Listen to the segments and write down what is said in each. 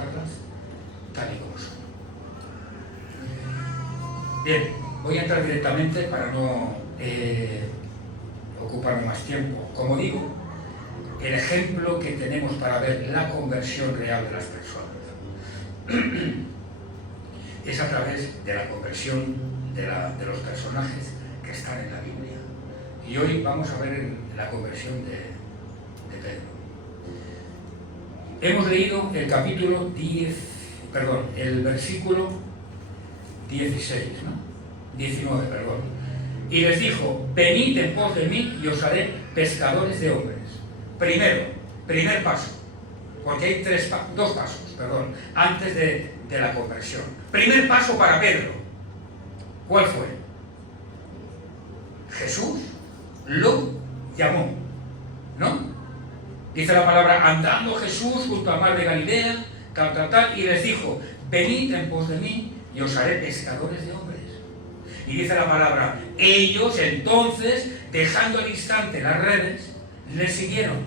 aceptarlas tal y como son. Bien, voy a entrar directamente para no ocuparme más tiempo. Como digo, el ejemplo que tenemos para ver la conversión real de las personas es a través de la conversión de los personajes que están en la Biblia. Y hoy vamos a ver la conversión de Pedro. Hemos leído el capítulo el versículo 16, ¿no? 19, perdón. Y les dijo: venid en pos de mí y os haré pescadores de hombres. Primer paso, porque hay dos pasos, antes de la conversión. Primer paso para Pedro. ¿Cuál fue? Jesús lo llamó, ¿no? Dice la palabra: andando Jesús junto al mar de Galilea, y les dijo: venid en pos de mí y os haré pescadores de hombres. Y dice la palabra: ellos entonces, dejando al instante las redes, le siguieron.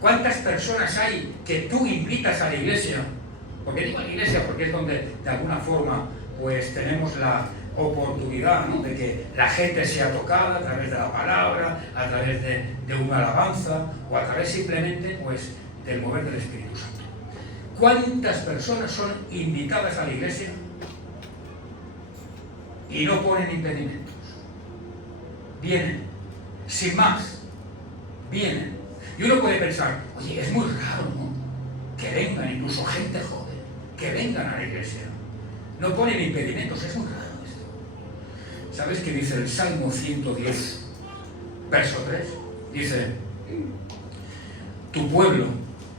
¿Cuántas personas hay que tú invitas a la iglesia? Porque digo a la iglesia porque es donde de alguna forma pues tenemos la oportunidad, ¿no?, de que la gente sea tocada a través de la palabra, a través de una alabanza o a través simplemente pues del mover del Espíritu Santo. ¿Cuántas personas son invitadas a la iglesia y no ponen impedimentos? Vienen, sin más, vienen. Y uno puede pensar: oye, es muy raro, ¿no?, que vengan, incluso gente joven, que vengan a la iglesia. No ponen impedimentos, es muy raro esto. ¿Sabes qué dice el Salmo 110, verso 3? Dice: tu pueblo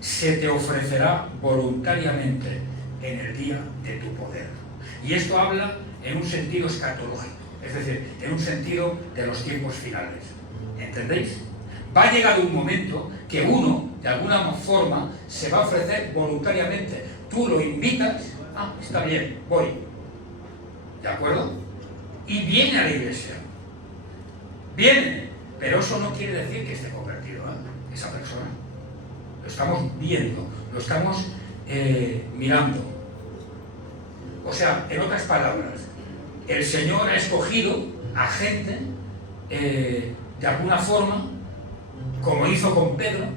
se te ofrecerá voluntariamente en el día de tu poder. Y esto habla en un sentido escatológico, es decir, en un sentido de los tiempos finales. ¿Entendéis? Va a llegar un momento que uno, de alguna forma, se va a ofrecer voluntariamente. Tú lo invitas: está bien, voy. ¿De acuerdo? Y viene a la iglesia. Viene, pero eso no quiere decir que esté convertido, esa persona. Lo estamos viendo, lo estamos mirando. O sea, en otras palabras, el Señor ha escogido a gente, de alguna forma, como hizo con Pedro,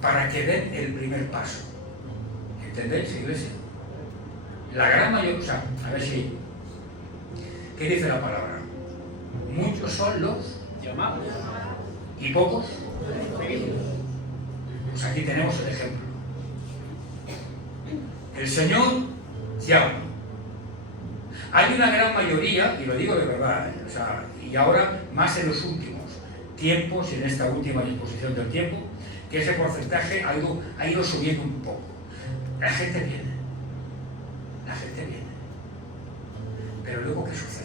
para que den el primer paso. ¿Entendéis, iglesia? La gran mayoría, o sea, a ver si... ¿Qué dice la palabra? Muchos son los llamados y pocos elegidos. Pues aquí tenemos el ejemplo. El Señor llama. Hay una gran mayoría, y lo digo de verdad, o sea, y ahora más en los últimos tiempos, y en esta última disposición del tiempo, que ese porcentaje ha ido subiendo un poco. La gente viene. Pero luego, ¿qué sucede?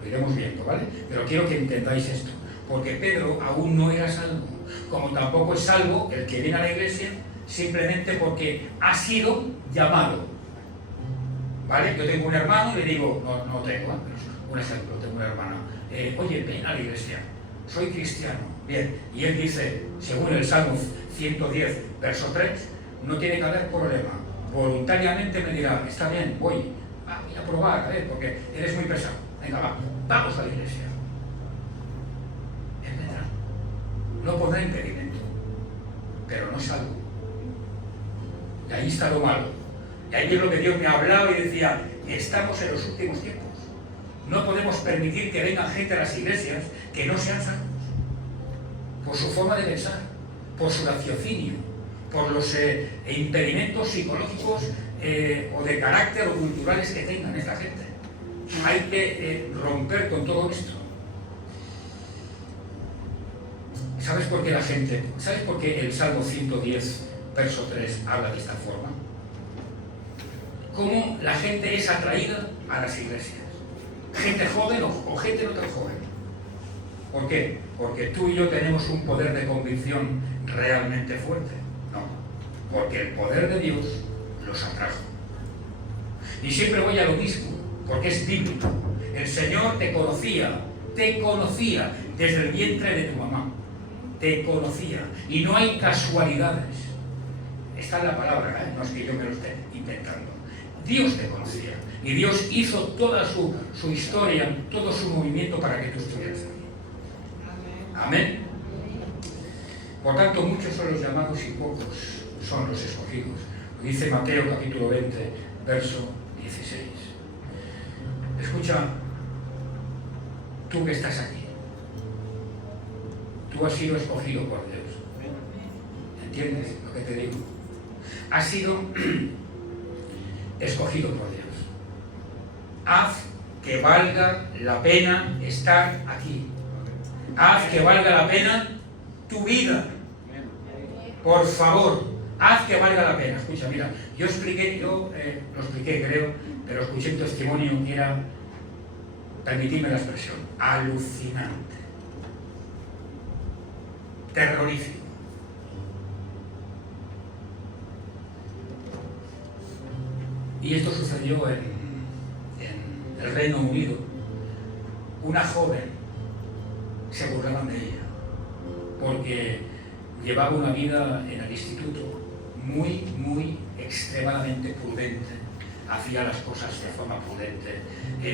Lo iremos viendo, ¿vale? Pero quiero que entendáis esto, porque Pedro aún no era salvo, como tampoco es salvo el que viene a la iglesia simplemente porque ha sido llamado, ¿vale? Yo tengo un hermano y le digo, no tengo, pero un ejemplo, tengo una hermana, oye, ven a la iglesia, soy cristiano, bien, y él dice, según el Salmo 110, verso 3, no tiene que haber problema, voluntariamente me dirá, está bien, voy a probar, a ver, porque eres muy pesado, venga, vamos a la iglesia. Él vendrá, no pondrá impedimento, pero no es salvo. Y ahí está lo malo. Y ahí es lo que Dios me hablaba y decía, estamos en los últimos tiempos. No podemos permitir que vengan gente a las iglesias que no sean salvos. Por su forma de pensar, por su raciocinio, por los impedimentos psicológicos o de carácter o culturales que tengan esta gente. Hay que romper con todo esto. ¿Sabes por qué sabes por qué el Salmo 110, verso 3, habla de esta forma? Cómo la gente es atraída a las iglesias. Gente joven o gente no tan joven. ¿Por qué? Porque tú y yo tenemos un poder de convicción realmente fuerte. No, porque el poder de Dios los atrajo. Y siempre voy a lo mismo, porque es bíblico. El Señor te conocía desde el vientre de tu mamá. te conocía. Y no hay casualidades. Está en la palabra, no es que yo me lo esté inventando. Dios te conocía. Y Dios hizo toda su historia, todo su movimiento para que tú estuvieras aquí. Amén. Por tanto, muchos son los llamados y pocos son los escogidos. Lo dice Mateo capítulo 20, verso 16. Escucha, tú que estás aquí, tú has sido escogido por Dios. ¿Entiendes lo que te digo? Has sido escogido por Dios. Haz que valga la pena estar aquí. Haz que valga la pena tu vida. Por favor, haz que valga la pena. Escucha, mira, yo lo expliqué creo, pero escuché un testimonio que era, permitidme la expresión, alucinante, terrorífico. Y esto sucedió en el Reino Unido. Una joven, se burlaban de ella, porque llevaba una vida en el instituto muy extremadamente prudente, hacía las cosas de forma prudente,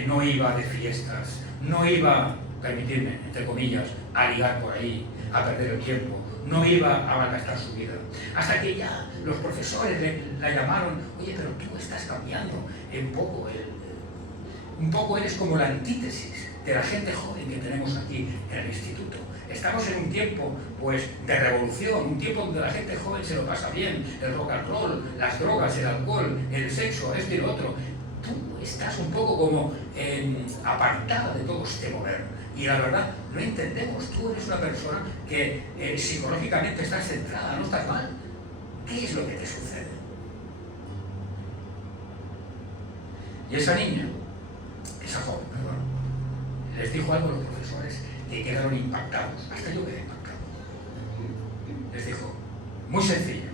no iba de fiestas, no iba, permitidme, entre comillas, a ligar por ahí, a perder el tiempo, no iba a malgastar su vida. Hasta que ya los profesores la llamaron, oye, pero tú estás cambiando un poco eres como la antítesis de la gente joven que tenemos aquí en el instituto. Estamos en un tiempo, pues, de revolución, un tiempo donde la gente joven se lo pasa bien, el rock and roll, las drogas, el alcohol, el sexo, esto y lo otro. Tú estás un poco como apartada de todo este moderno. Y la verdad, no entendemos. Tú eres una persona que psicológicamente estás centrada, no estás mal. ¿Qué es lo que te sucede? Y esa niña, esa joven, perdón, les dijo algo a los profesores que quedaron impactados. Hasta yo quedé impactado. Les dijo, muy sencillo.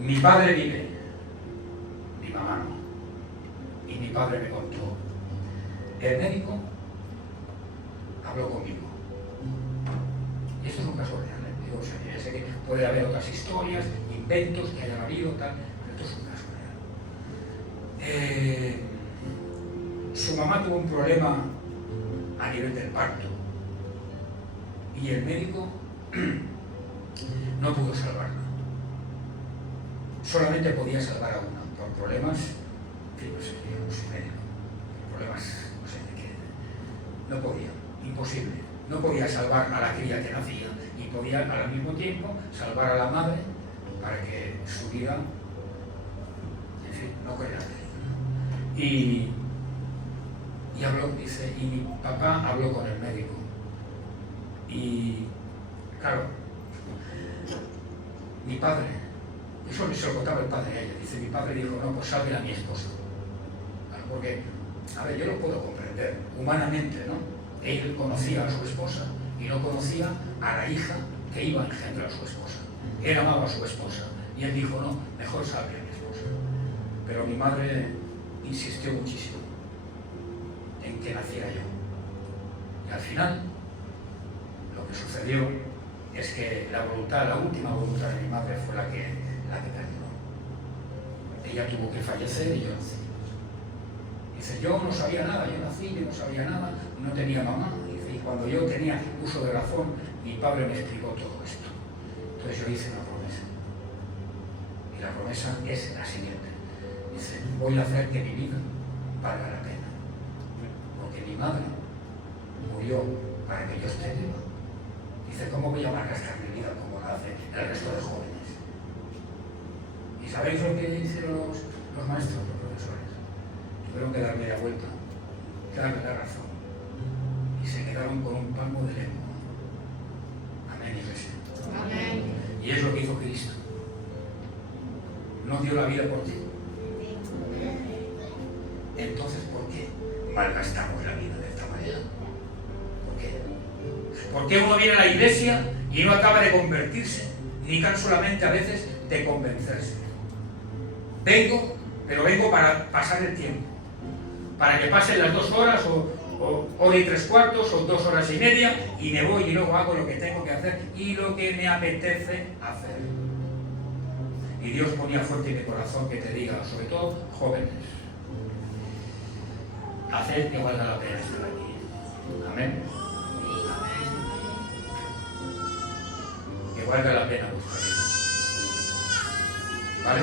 Mi padre vive, mi mamá no. Y mi padre me contó. El médico habló conmigo. Y esto es un caso real. Digo, o sea, ya sé que puede haber otras historias, inventos que hayan habido, tal, pero esto es un caso real. Su mamá tuvo un problema a nivel del parto y el médico no pudo salvarla. Solamente podía salvar a una por problemas, que no sé, no sé, médico, problemas, no sé de qué. No podía, imposible. No podía salvar a la cría que nacía y podía al mismo tiempo salvar a la madre para que su vida, en fin, no corriera peligro. Y habló, dice, y mi papá habló con el médico. Y, claro, mi padre, eso se lo contaba el padre a ella, dice, mi padre dijo, no, pues salve a mi esposo. Claro, porque, a ver, yo lo puedo comprender, humanamente, ¿no? Él conocía a su esposa y no conocía a la hija que iba a engendrar a su esposa. Él amaba a su esposa y él dijo, no, mejor salve a mi esposa. Pero mi madre insistió muchísimo en que naciera yo. Y al final, lo que sucedió es que la última voluntad de mi madre fue la que terminó. Ella tuvo que fallecer y yo nací. Dice, yo no sabía nada, yo nací, yo no sabía nada, no tenía mamá. Dice, y cuando yo tenía uso de razón, mi padre me explicó todo esto. Entonces yo hice una promesa. Y la promesa es la siguiente. Dice, voy a hacer que mi vida valga la pena. Porque mi madre murió para que yo esté viva. Dice, ¿cómo voy a malgastar mi vida como la hace el resto de jóvenes? ¿Y sabéis lo que hicieron los maestros, los profesores? Tuvieron que darme la vuelta, darme la razón. Y se quedaron con un palmo de lengua. Amén, iglesia. Amén. Y es lo que hizo Cristo. No dio la vida por ti. Entonces, ¿por qué malgastamos la vida de esta manera? ¿Por qué? ¿Por qué uno viene a la iglesia y no acaba de convertirse? Ni tan solamente a veces de convencerse. Vengo, pero vengo para pasar el tiempo. Para que pasen las 2 horas o hora y 3/4 o 2 horas y media y me voy y luego hago lo que tengo que hacer y lo que me apetece hacer. Y Dios ponía fuerte en mi corazón que te diga, sobre todo jóvenes, haced que valga la pena estar aquí. Amén. Que valga la pena vuestra vida. ¿Vale?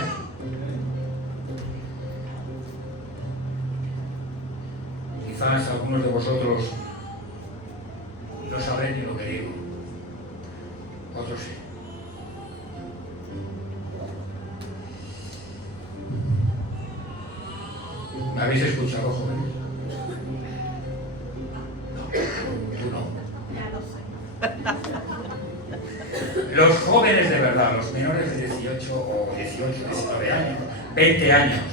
Quizás algunos de vosotros no sabréis ni lo que digo, otros sí. ¿Me habéis escuchado, jóvenes? No, tú no. Los jóvenes de verdad, los menores de 18 o 18, 19 años, 20 años.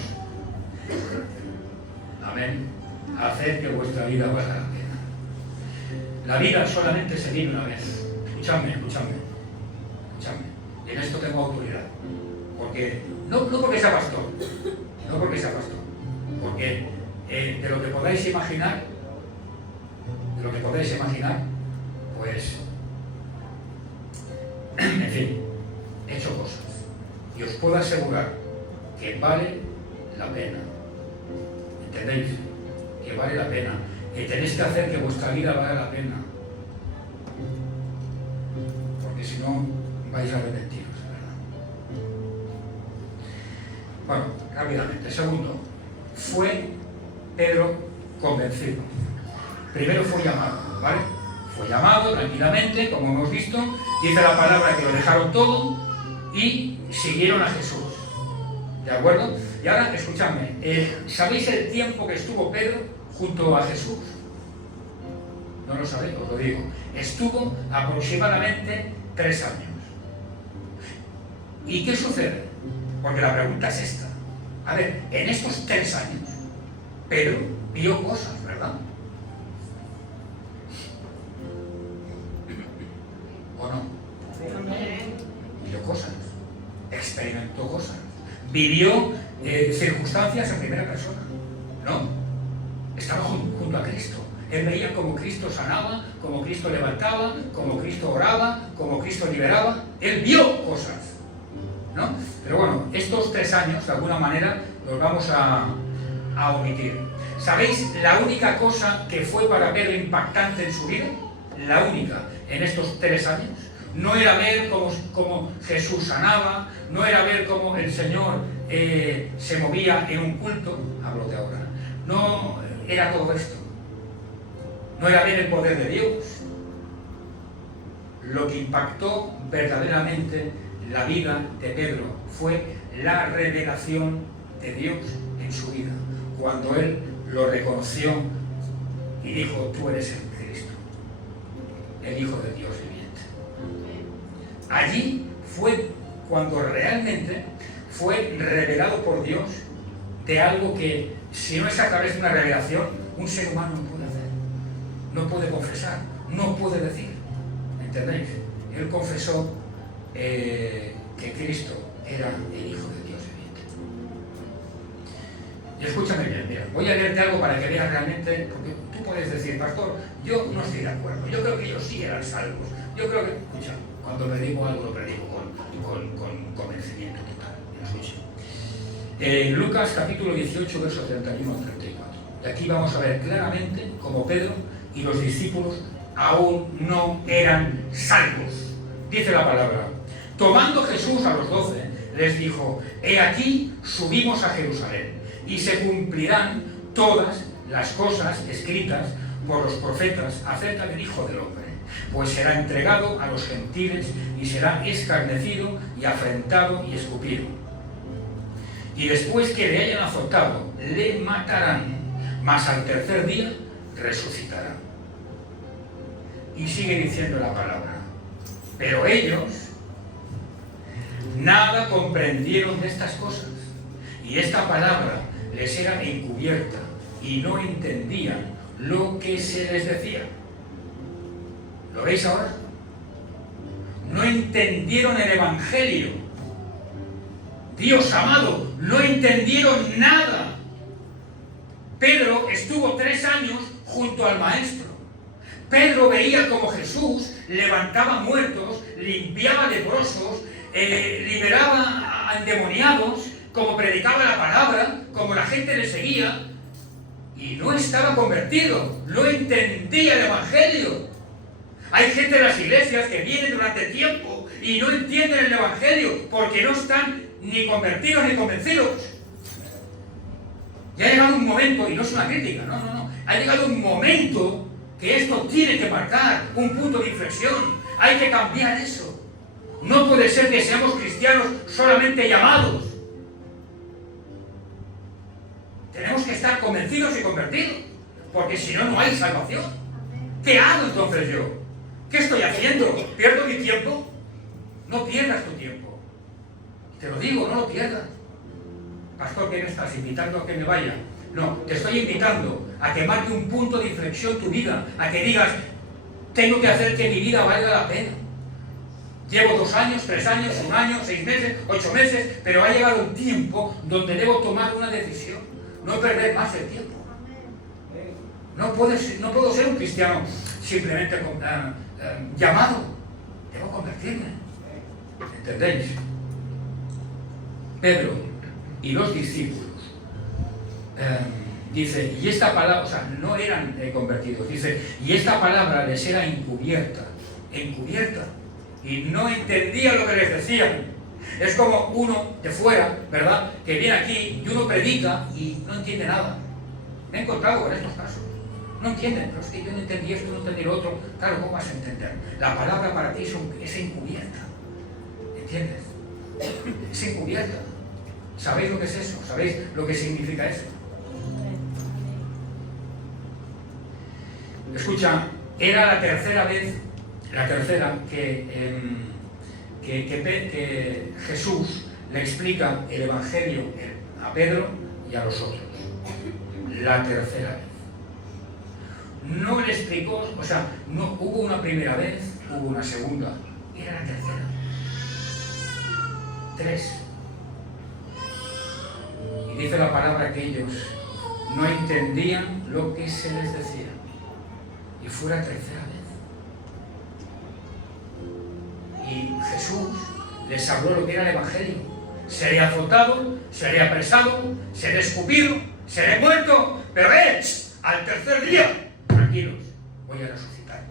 Amén. Haced que vuestra vida valga la pena. La vida solamente se vive una vez. Escuchadme. En esto tengo autoridad. Porque, no porque sea pastor, porque de lo que podáis imaginar, pues, en fin, he hecho cosas. Y os puedo asegurar que vale la pena. ¿Entendéis? Que vale la pena, que tenéis que hacer que vuestra vida valga la pena, porque si no vais a arrepentiros, ¿verdad? Bueno, rápidamente. Segundo, fue Pedro convencido. Primero fue llamado, ¿vale? Fue llamado tranquilamente, como hemos visto, dice la palabra que lo dejaron todo y siguieron a Jesús. ¿De acuerdo? Y ahora, escuchadme, ¿sabéis el tiempo que estuvo Pedro junto a Jesús? No lo sabéis, os lo digo. Estuvo aproximadamente 3 años. ¿Y qué sucede? Porque la pregunta es esta. A ver, en estos 3 años, Pedro vio cosas, ¿verdad? ¿O no? Vio cosas, experimentó cosas. Vivió circunstancias en primera persona, ¿no? Estaba junto a Cristo. Él veía cómo Cristo sanaba, cómo Cristo levantaba, cómo Cristo oraba, cómo Cristo liberaba. Él vio cosas, ¿no? Pero bueno, estos 3 años, de alguna manera, los vamos a omitir. ¿Sabéis la única cosa que fue para Pedro impactante en su vida? La única, en estos 3 años. No era ver cómo Jesús sanaba, no era ver cómo el Señor se movía en un culto, hablo de ahora, no era todo esto, no era ver el poder de Dios. Lo que impactó verdaderamente la vida de Pedro fue la revelación de Dios en su vida, cuando él lo reconoció y dijo: tú eres el Cristo, el Hijo de Dios viviente. Allí fue cuando realmente fue revelado por Dios de algo que, si no es a través de una revelación, un ser humano no puede hacer, no puede confesar, no puede decir. ¿Entendéis? Él confesó que Cristo era el Hijo de Dios viviente. Y escúchame bien, mira, voy a leerte algo para que veas realmente, porque tú puedes decir: pastor, yo no estoy de acuerdo, yo creo que ellos sí eran salvos, yo creo que... Escucha, cuando predico algo lo predico con convencimiento total. Escucha. Lucas capítulo 18, versos 31 al 34. Y aquí vamos a ver claramente cómo Pedro y los discípulos aún no eran salvos. Dice la palabra: tomando Jesús a los 12, les dijo: he aquí, subimos a Jerusalén, y se cumplirán todas las cosas escritas por los profetas acerca del Hijo del Hombre, pues será entregado a los gentiles y será escarnecido y afrentado y escupido. Y después que le hayan azotado, le matarán, mas al tercer día resucitará. Y sigue diciendo la palabra: pero ellos nada comprendieron de estas cosas, y esta palabra les era encubierta, y no entendían lo que se les decía. ¿Lo veis ahora? No entendieron el Evangelio. Dios amado, no entendieron nada. Pedro estuvo 3 años junto al Maestro. Pedro veía como Jesús levantaba muertos, limpiaba leprosos, liberaba a endemoniados, como predicaba la palabra, como la gente le seguía, y no estaba convertido, no entendía el Evangelio. Hay gente en las iglesias que viene durante tiempo y no entienden el Evangelio porque no están ni convertidos ni convencidos. Y ha llegado un momento, y no es una crítica, no, ha llegado un momento que esto tiene que marcar un punto de inflexión. Hay que cambiar eso. No puede ser que seamos cristianos solamente llamados. Tenemos que estar convencidos y convertidos, porque si no, no hay salvación. ¿Qué hago entonces yo? ¿Qué estoy haciendo? ¿Pierdo mi tiempo? No pierdas tu tiempo. Te lo digo, no lo pierdas. Pastor, ¿qué me estás invitando a que me vaya? No, te estoy invitando a que marque un punto de inflexión tu vida, a que digas, tengo que hacer que mi vida valga la pena. Llevo 2 años, 3 años, 1 año, 6 meses, 8 meses, pero ha llegado un tiempo donde debo tomar una decisión, no perder más el tiempo. No puedo ser un cristiano simplemente llamado, debo convertirme. ¿Entendéis? Pedro y los discípulos, dice, y esta palabra, o sea, no eran convertidos, dice, y esta palabra les era encubierta, y no entendía lo que les decían. Es como uno de fuera, ¿verdad?, que viene aquí y uno predica y no entiende nada. Me he encontrado con estos casos. No entienden, pero es que yo no entendí esto, no entendí lo otro. Claro, ¿cómo vas a entender? La palabra para ti es encubierta. ¿Entiendes? Es encubierta. ¿Sabéis lo que es eso? ¿Sabéis lo que significa eso? Escucha, era la tercera vez que Jesús le explica el Evangelio a Pedro y a los otros. La tercera vez. No le explicó, o sea, no hubo una primera vez, hubo una segunda, era la tercera. 3. Y dice la palabra que ellos no entendían lo que se les decía. Y fue la tercera vez. Y Jesús les habló lo que era el Evangelio. Seré azotado, seré apresado, seré escupido, seré muerto, pero al tercer día, tranquilos, voy a resucitar.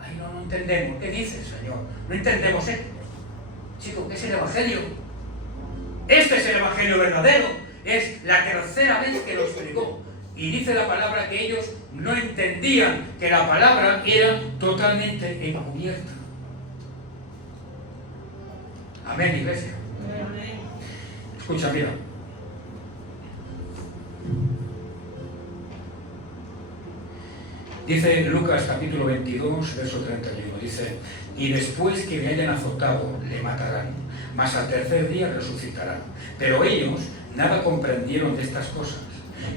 Ay, no entendemos. ¿Qué dices, Señor? No entendemos esto. Chico, ¿qué es el Evangelio? Este es el Evangelio verdadero. Es la tercera vez que lo explicó. Y dice la palabra que ellos no entendían que la palabra era totalmente encubierta. Amén, iglesia. Amén. Escucha, mira. Dice Lucas capítulo 22, verso 31, dice, y después que le hayan azotado, le matarán, mas al tercer día resucitarán. Pero ellos nada comprendieron de estas cosas,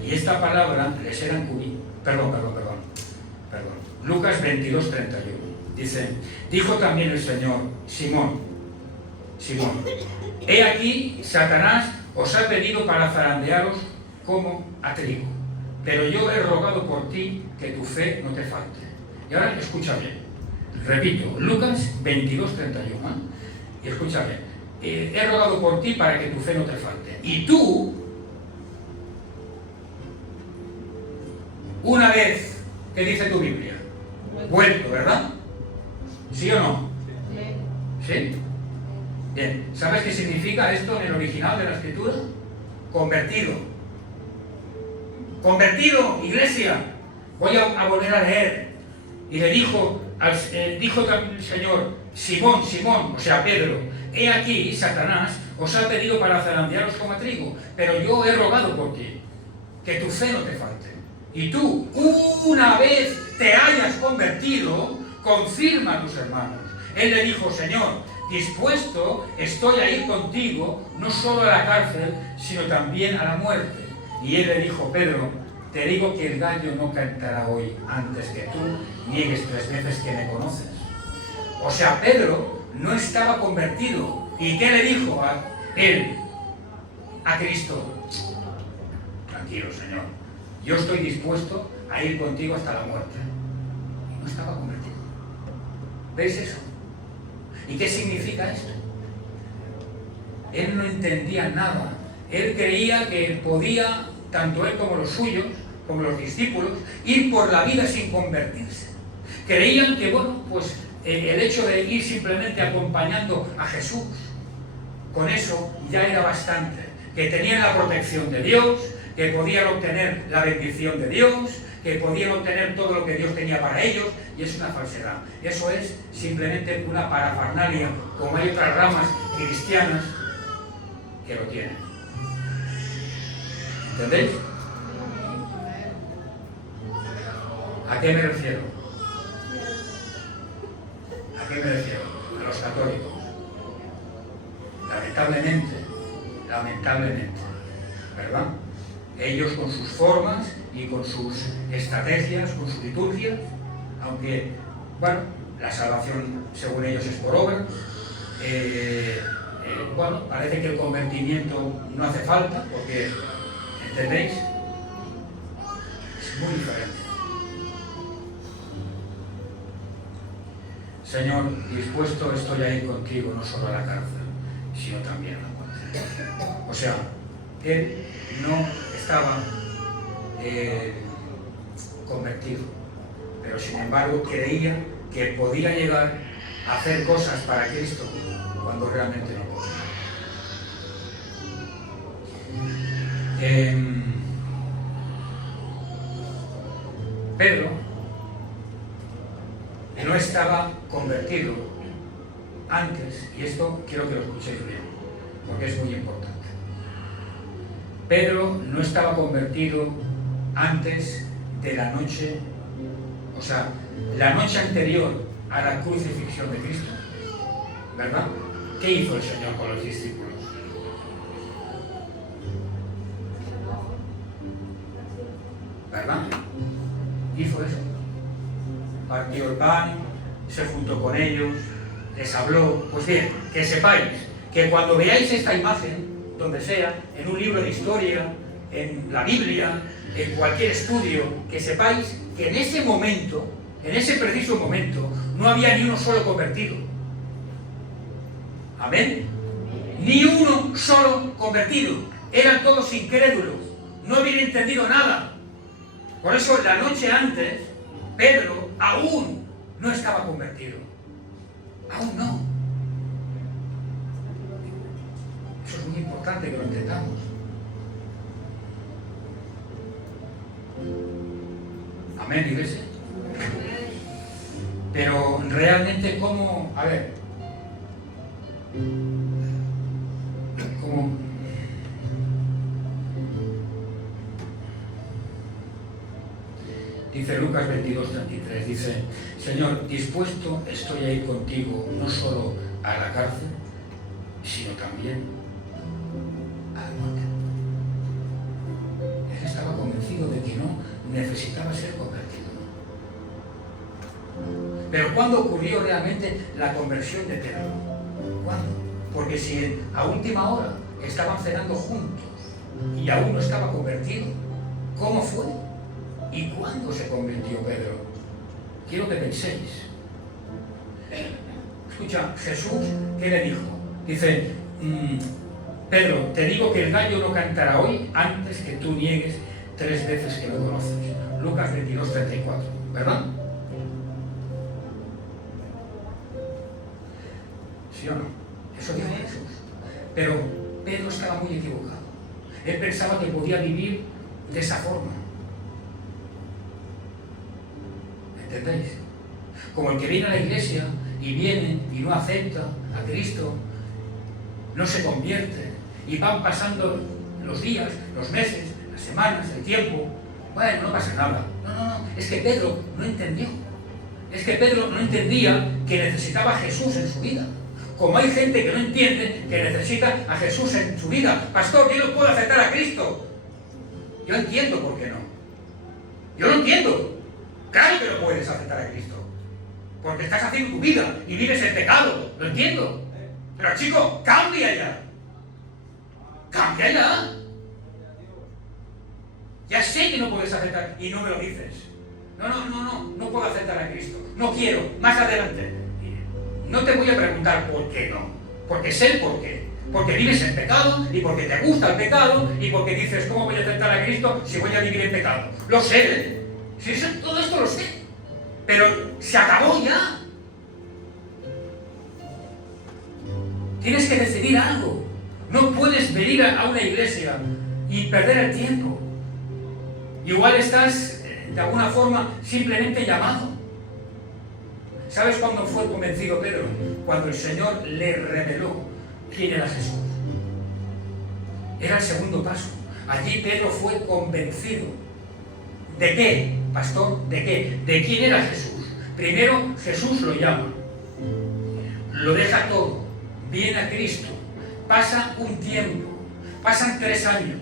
y esta palabra les era encubierta. Perdón. Lucas 22, 31, dice, dijo también el Señor, Simón, he aquí, Satanás os ha pedido para zarandearos como a trigo. Pero yo he rogado por ti que tu fe no te falte. Y ahora escucha bien. Repito, Lucas 22, 31. Y escucha bien. He rogado por ti para que tu fe no te falte. Y tú, una vez, ¿qué dice tu Biblia? Vuelto, ¿verdad? ¿Sí o no? ¿Sí? Bien. ¿Sabes qué significa esto en el original de la Escritura? Convertido. Convertido, iglesia. Voy a volver a leer. Y le dijo también el Señor, Simón, o sea, Pedro, he aquí, Satanás os ha pedido para zarandearos como a trigo, pero yo he rogado por ti, que tu fe no te falte. Y tú, una vez te hayas convertido, confirma a tus hermanos. Él le dijo, Señor, dispuesto estoy a ir contigo, no solo a la cárcel, sino también a la muerte. Y él le dijo, Pedro, te digo que el gallo no cantará hoy antes que tú niegues 3 veces que me conoces. O sea, Pedro no estaba convertido. ¿Y qué le dijo a él, a Cristo? Tranquilo, Señor. Yo estoy dispuesto a ir contigo hasta la muerte. Y no estaba convertido. ¿Veis eso? ¿Y qué significa esto? Él no entendía nada. Él creía que podía, tanto él como los suyos, como los discípulos, ir por la vida sin convertirse. Creían que, bueno, pues el hecho de ir simplemente acompañando a Jesús, con eso ya era bastante. Que tenían la protección de Dios, que podían obtener la bendición de Dios, que podían obtener todo lo que Dios tenía para ellos, y es una falsedad. Eso es simplemente una parafernalia, como hay otras ramas cristianas que lo tienen. ¿Entendéis? ¿A qué me refiero? ¿A qué me refiero? A los católicos. Lamentablemente, ¿verdad? Ellos con sus formas y con sus estrategias, con sus liturgias, aunque, bueno, la salvación según ellos es por obra, bueno, parece que el convertimiento no hace falta, porque, ¿entendéis? Es muy diferente. Señor, dispuesto estoy a ir contigo, no solo a la cárcel, sino también a la muerte. O sea, él no estaba convertido, pero sin embargo creía que podía llegar a hacer cosas para Cristo cuando realmente no podía. Pedro no estaba convertido antes, y esto quiero que lo escuchéis bien, porque es muy importante. Pedro no estaba convertido antes de la noche, o sea, la noche anterior a la crucifixión de Cristo, ¿verdad? ¿Qué hizo el Señor con los discípulos? ¿Verdad? Hizo eso. Partió el pan, se juntó con ellos, les habló. Pues bien, que sepáis que cuando veáis esta imagen, donde sea, en un libro de historia, en la Biblia, en cualquier estudio, que sepáis que en ese momento, en ese preciso momento, no había ni uno solo convertido. ¿Amén? Ni uno solo convertido. Eran todos incrédulos. No habían entendido nada. Por eso, la noche antes, Pedro aún no estaba convertido. Aún no. Eso es muy importante que lo entendamos. Amén, iglesia. Pero realmente, ¿cómo? A ver. ¿Cómo? Dice Lucas 22:33, dice: Señor, dispuesto estoy a ir contigo, no solo a la cárcel, sino también a la muerte. Él estaba convencido de que no necesitaba ser convertido. Pero ¿cuándo ocurrió realmente la conversión de Pedro? ¿Cuándo? Porque si a última hora estaban cenando juntos y aún no estaba convertido, ¿cómo fue? ¿Y cuándo se convirtió Pedro? Quiero que penséis. Escucha, Jesús, ¿qué le dijo? Dice: Pedro, te digo que el gallo no cantará hoy antes que tú niegues 3 veces que lo conoces. Lucas 22:34, ¿verdad? ¿Sí o no? Eso dijo Jesús. Pero Pedro estaba muy equivocado. Él pensaba que podía vivir de esa forma. ¿Entendéis? Como el que viene a la iglesia y viene y no acepta a Cristo, no se convierte, y van pasando los días, los meses, las semanas, el tiempo. Bueno, no pasa nada. No, es que Pedro no entendió. Es que Pedro no entendía que necesitaba a Jesús en su vida. Como hay gente que no entiende que necesita a Jesús en su vida. Pastor, yo no puedo aceptar a Cristo. Yo entiendo por qué no. Yo lo entiendo. Claro que no puedes aceptar a Cristo. Porque estás haciendo tu vida y vives en pecado. Lo entiendo. Pero chico, cambia ya. Cambia ya. Ya sé que no puedes aceptar y no me lo dices. No puedo aceptar a Cristo. No quiero, más adelante. No te voy a preguntar por qué no, porque sé el por qué. Porque vives en pecado y porque te gusta el pecado y porque dices, ¿cómo voy a aceptar a Cristo si voy a vivir en pecado? Lo sé, ¿eh? Si todo esto lo sé. Pero se acabó ya. Tienes que decidir algo. No puedes venir a una iglesia y perder el tiempo. Igual estás, de alguna forma, simplemente llamado. ¿Sabes cuándo fue convencido Pedro? Cuando el Señor le reveló quién era Jesús. Era el segundo paso. Allí Pedro fue convencido. ¿De qué, pastor? ¿De qué? ¿De quién era Jesús? Primero Jesús lo llama. Lo deja todo. Viene a Cristo. Pasa un tiempo. Pasan 3 años.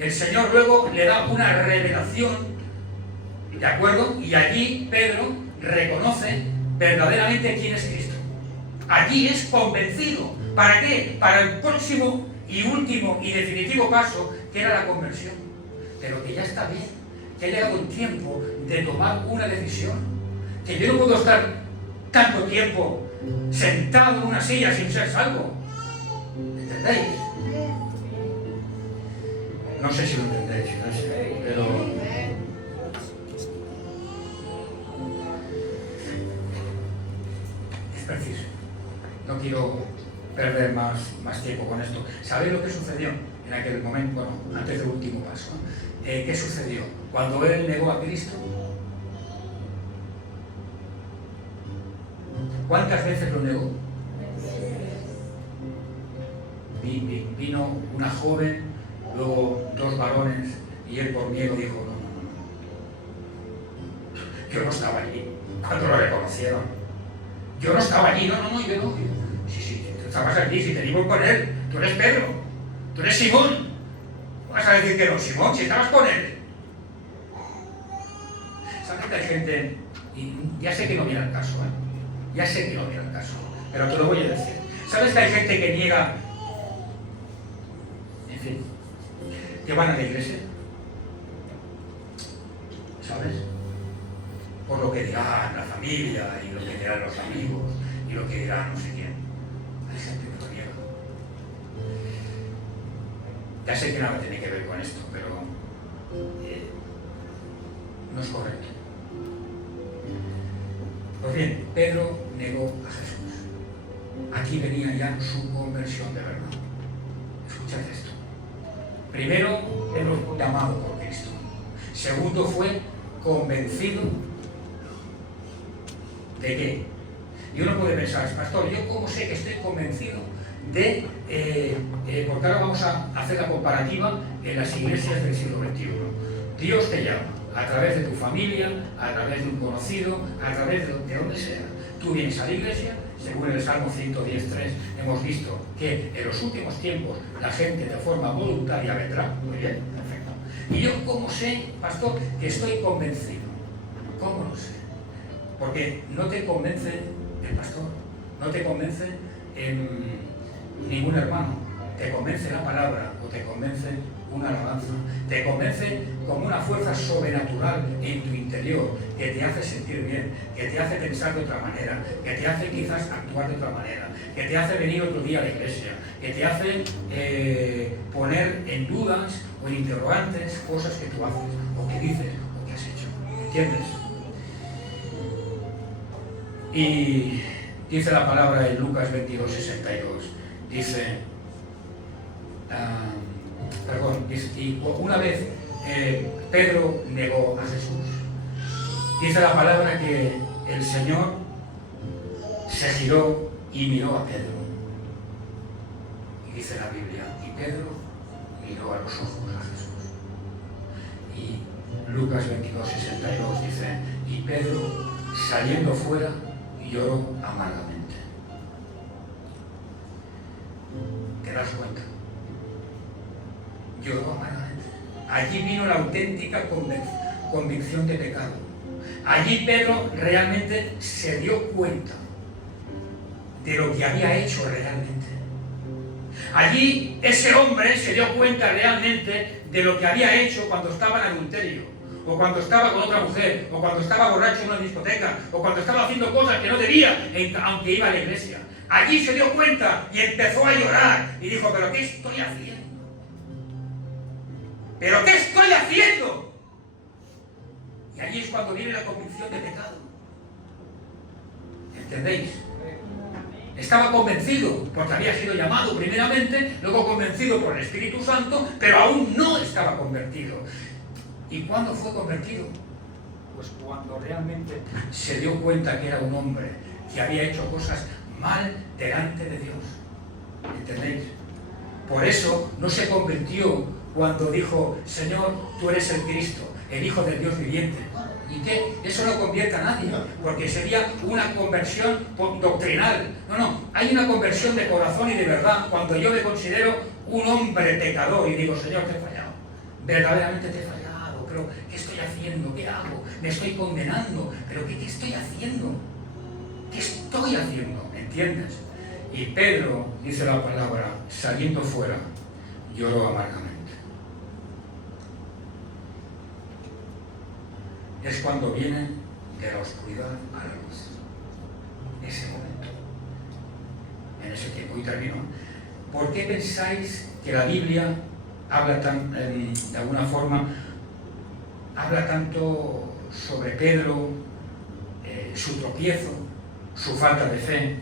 El Señor luego le da una revelación. ¿De acuerdo? Y allí Pedro reconoce verdaderamente quién es Cristo. Allí es convencido. ¿Para qué? Para el próximo y último y definitivo paso, que era la conversión. Pero que ya está bien, que ha llegado el tiempo de tomar una decisión. Que yo no puedo estar tanto tiempo sentado en una silla sin ser salvo. ¿Entendéis? No sé si lo entendéis, no sé, pero... es preciso. No quiero perder más tiempo con esto. ¿Sabéis lo que sucedió en aquel momento? Bueno, antes del último paso. ¿Qué sucedió? Cuando él negó a Cristo, ¿cuántas veces lo negó? Vino una joven, luego 2 varones, y él por miedo dijo, no. Yo no estaba allí cuando lo reconocieron. Yo no estaba allí, yo no. Sí, tú estabas allí, si te dimos con él. Tú eres Pedro, tú eres Simón. ¿Vas a decir que no, Simón, si estabas con él? ¿Sabes que hay gente, y ya sé que no viene al caso, ya sé que no viene al caso, pero te lo voy a decir. ¿Sabes que hay gente que niega, en fin, que van a la iglesia? ¿Sabes? Por lo que dirá la familia y lo que dirán los amigos y lo que dirá no sé quién. Hay gente que lo niega. Ya sé que nada tiene que ver con esto, pero no es correcto. Pues bien, Pedro negó a Jesús. Aquí venía ya su conversión de verdad. Escuchad esto. Primero, Pedro llamado por Cristo. Segundo, fue convencido. ¿De qué? Y uno puede pensar, pastor, ¿yo cómo sé que estoy convencido de...? Porque ahora vamos a hacer la comparativa en las iglesias del siglo XXI. Dios te llama a través de tu familia, a través de un conocido, a través de donde sea. Tú vienes a la iglesia, según el Salmo 110.3, hemos visto que en los últimos tiempos la gente de forma voluntaria vendrá. Muy bien, perfecto. ¿Y yo cómo sé, pastor, que estoy convencido? ¿Cómo lo sé? Porque no te convence el pastor, no te convence ningún hermano, te convence la palabra o te convence una alabanza, te convence como una fuerza sobrenatural en tu interior que te hace sentir bien, que te hace pensar de otra manera, que te hace quizás actuar de otra manera, que te hace venir otro día a la iglesia, que te hace poner en dudas o en interrogantes cosas que tú haces o que dices o que has hecho. ¿Entiendes? Y dice la palabra en Lucas 22:62, dice, y una vez Pedro negó a Jesús, dice la palabra que el Señor se giró y miró a Pedro. Y dice la Biblia, y Pedro miró a los ojos a Jesús. Y Lucas 22:62 dice, y Pedro saliendo fuera lloró amargamente. ¿Te das cuenta? Lloró amargamente. Allí vino la auténtica convicción de pecado. Allí Pedro realmente se dio cuenta de lo que había hecho realmente. Allí ese hombre se dio cuenta realmente de lo que había hecho cuando estaba en adulterio, o cuando estaba con otra mujer, o cuando estaba borracho en una discoteca, o cuando estaba haciendo cosas que no debía, aunque iba a la iglesia. Allí se dio cuenta y empezó a llorar y dijo, ¿pero qué estoy haciendo? ¿Pero qué estoy haciendo? Y allí es cuando viene la convicción de pecado. ¿Entendéis? Estaba convencido porque había sido llamado primeramente, luego convencido por el Espíritu Santo, pero aún no estaba convertido. ¿Y cuándo fue convertido? Pues cuando realmente se dio cuenta que era un hombre que había hecho cosas mal delante de Dios. ¿Entendéis? Por eso no se convirtió cuando dijo, Señor, tú eres el Cristo, el Hijo del Dios viviente. ¿Y qué? Eso no convierte a nadie, porque sería una conversión doctrinal. No, hay una conversión de corazón y de verdad. Cuando yo me considero un hombre pecador y digo, Señor, te he fallado, verdaderamente te he fallado, pero ¿qué estoy haciendo? ¿Qué hago? Me estoy condenando, pero ¿qué estoy haciendo? ¿Qué estoy haciendo? ¿Entiendes? Y Pedro, dice la palabra, saliendo fuera, lloró amargamente. Es cuando viene de la oscuridad a la luz. Ese momento. En ese tiempo. Y termino. ¿Por qué pensáis que la Biblia habla de alguna forma, habla tanto sobre Pedro, su tropiezo, su falta de fe,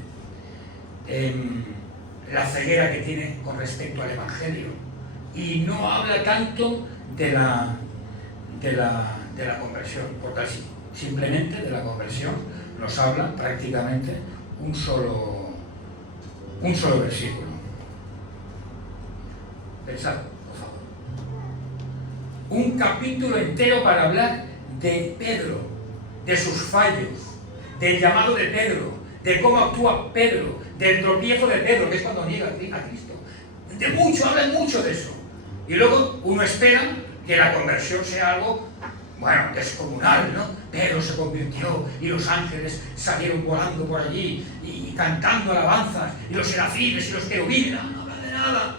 la ceguera que tiene con respecto al Evangelio? Y no habla tanto de la conversión, porque así, simplemente de la conversión nos habla prácticamente un solo versículo. Pensad, por favor. Un capítulo entero para hablar de Pedro, de sus fallos, del llamado de Pedro, de cómo actúa Pedro, del tropiezo de Pedro, que es cuando niega a Cristo. Hablan mucho de eso. Y luego uno espera que la conversión sea algo, bueno, descomunal, ¿no? Pedro se convirtió y los ángeles salieron volando por allí y cantando alabanzas, y los serafines y los querubines. No habla de nada,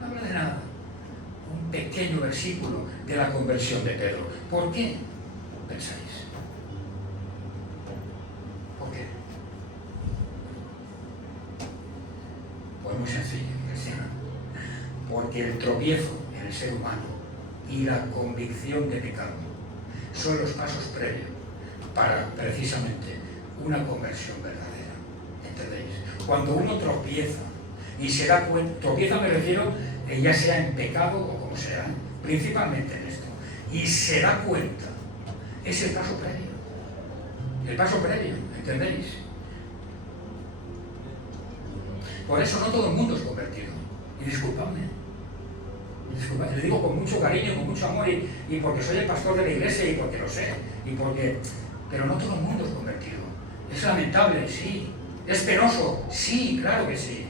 no habla de nada. Un pequeño versículo de la conversión de Pedro. ¿Por qué pensáis? ¿Por qué? Pues muy sencillo, cristiano. Porque el tropiezo en el ser humano y la convicción de pecado son los pasos previos para precisamente una conversión verdadera. ¿Entendéis? Cuando uno tropieza y se da cuenta, tropieza me refiero ya sea en pecado o como sea, principalmente en esto, y se da cuenta, es el paso previo. El paso previo, ¿entendéis? Por eso no todo el mundo es convertido. Y disculpadme, le digo con mucho cariño, con mucho amor, y porque soy el pastor de la iglesia y porque lo sé, pero no todo el mundo es convertido. Es lamentable, sí. Es penoso, sí, claro que sí.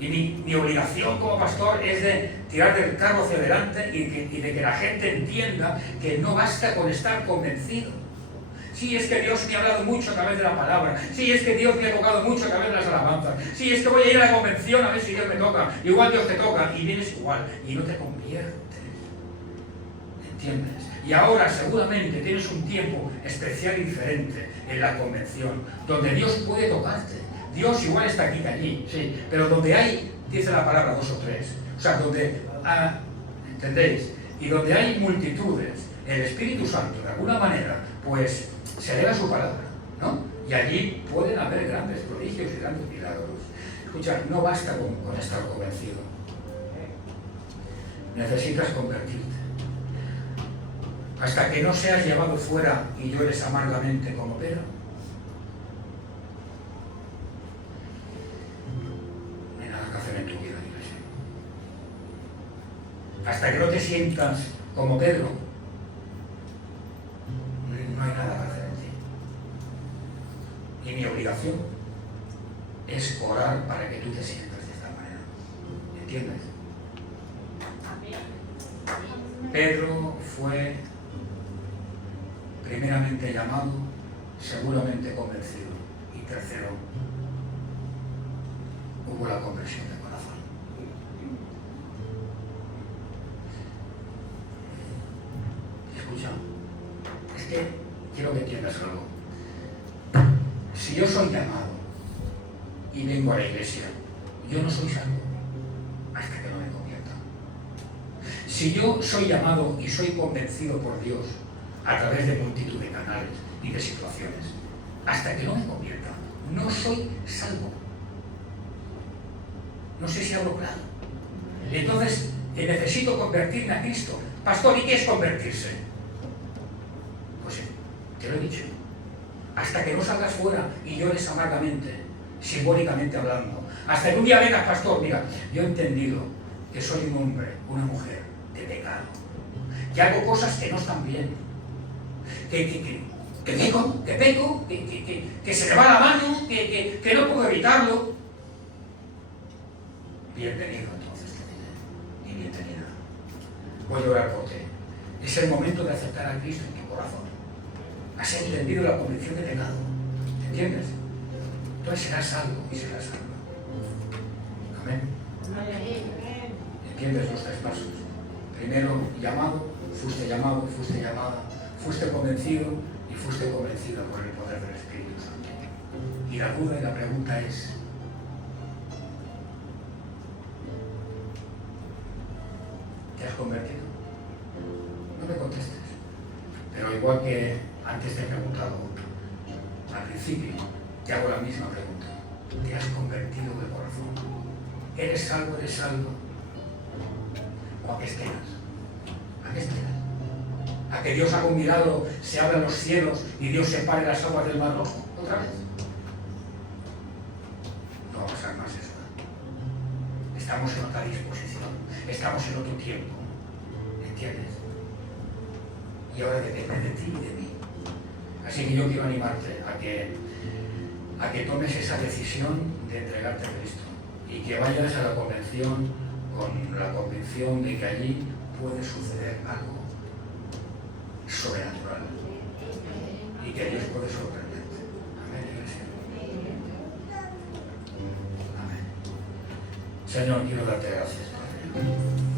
Y mi obligación como pastor es de tirar del carro hacia adelante y de que la gente entienda que no basta con estar convencido. Sí, es que Dios me ha hablado mucho a través de la palabra. Sí, es que Dios me ha tocado mucho a través de las alabanzas. Sí, es que voy a ir a la convención a ver si Dios me toca. Igual Dios te toca y vienes igual y no te conviertes. ¿Entiendes? Y ahora seguramente tienes un tiempo especial y diferente en la convención, donde Dios puede tocarte. Dios igual está aquí que allí, sí, pero donde hay, dice la palabra, 2 o 3. O sea, donde, ¿entendéis? Y donde hay multitudes, el Espíritu Santo, de alguna manera, pues se eleva su palabra, ¿no? Y allí pueden haber grandes prodigios y grandes milagros. Escucha, no basta con estar convencido. Necesitas convertirte. Hasta que no seas llevado fuera y llores amargamente como Pedro, no hay nada que hacer en tu vida, iglesia. Hasta que no te sientas como Pedro, no hay nada que hacer en ti. Y mi obligación es orar para que tú te sientas de esta manera. ¿Entiendes? Pedro fue primeramente llamado, seguramente convencido, y tercero, hubo la conversión de corazón. quiero que entiendas algo. Si yo soy llamado y vengo a la iglesia, yo no soy salvo hasta que no me convierta. Si yo soy llamado y soy convencido por Dios a través de multitud de canales y de situaciones, hasta que no me convierta, no soy salvo. No sé si hablo claro. Entonces, necesito convertirme a Cristo. Pastor, ¿y qué es convertirse? Pues te lo he dicho. Hasta que no salgas fuera y llores amargamente, simbólicamente hablando. Hasta que un día vengas, pastor, mira, yo he entendido que soy un hombre, una mujer de pecado. Que hago cosas que no están bien. Que peco, que se me va la mano, que no puedo evitarlo. Bienvenido entonces, te diré, y bienvenida. Voy a orar por ti. Es el momento de aceptar a Cristo en tu corazón. Has entendido la convicción de pecado. ¿Entiendes? Entonces serás salvo y serás salvo. Amén. ¿Entiendes los tres pasos? Primero, llamado, fuiste llamada, fuiste convencido y fuiste convencida por el poder del Espíritu Santo. Y la duda y la pregunta es: ¿te has convertido? No me contestes. Pero igual que antes te he preguntado, al principio, te hago la misma pregunta. ¿Te has convertido de corazón? ¿Eres salvo, eres salvo? ¿O a qué esperas? ¿A qué esperas? ¿A que Dios haga un milagro, se abran los cielos y Dios separe las aguas del Mar Rojo? ¿Otra vez? No va a pasar más eso. Estamos en otra disposición, estamos en otro tiempo. ¿Entiendes? Y ahora depende de ti y de mí. Así que yo quiero animarte a que tomes esa decisión de entregarte a Cristo y que vayas a la convención con la convicción de que allí puede suceder algo sobrenatural y que Dios puede sorprenderte. Amén, iglesia. Amén. Señor, quiero darte gracias, Padre.